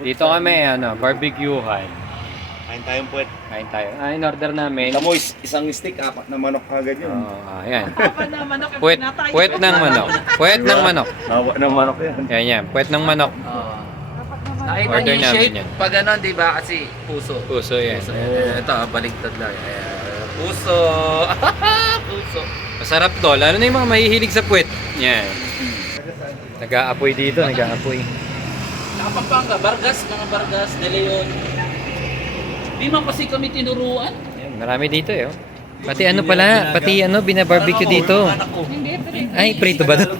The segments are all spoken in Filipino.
Dito kami, barbecuehan. Kain tayong puwet. Kain tayo. In order namin. Alam mo, isang steak, 4 na manok agad yun. Ayan. Puwet ng manok. Puwet ng manok. Nawa ng manok yan. Yan. Puwet ng manok. Nakita Order niyo yung namin shape? yan. Pag ano, di ba? Kasi puso. Puso yan. Puso. Ito, baligtad lang. Ayan. Puso. Puso. Masarap to. Lalo na yung mga mahihilig sa puwet. Yan. Nag-aapoy dito. Nag-aapoy. Nakapapanga, Bargas, mga Bargas, De Leon. Di man kasi kami tinuruan. Yan, marami dito eh. Oh. Pati pati binabarbecue dito. Ay, prito ba ito?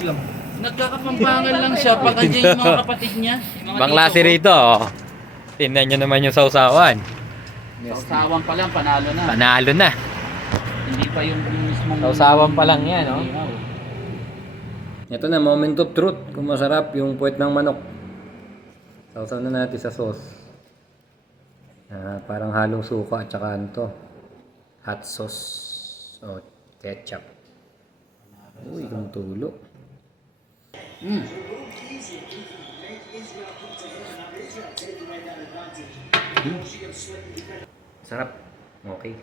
Nagkakapampangan lang siya pag andyan yung mga kapatid niya. Yung mga Bangklase tito ko. rito. Oh. Tingnan nyo naman yung sausawan. Sausawan pa lang, panalo na. Panalo na. Hindi pa yung mismong... Sausawan pa lang yan, no? Ito na, moment of truth. Kung masarap yung puwet ng manok. Sausaw na natin sa sauce. Parang halong suka at saka hot sauce. O, ketchup. Uy, kung tulo. Sarap. Okay.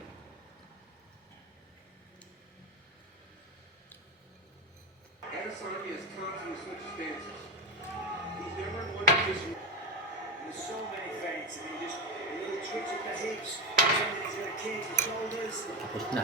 Adesanya has constantly switched stances. He's never in one position. There's so many feints. I mean, just a little twitch at the hips. Somebody's going to cage the shoulders. Tapos na.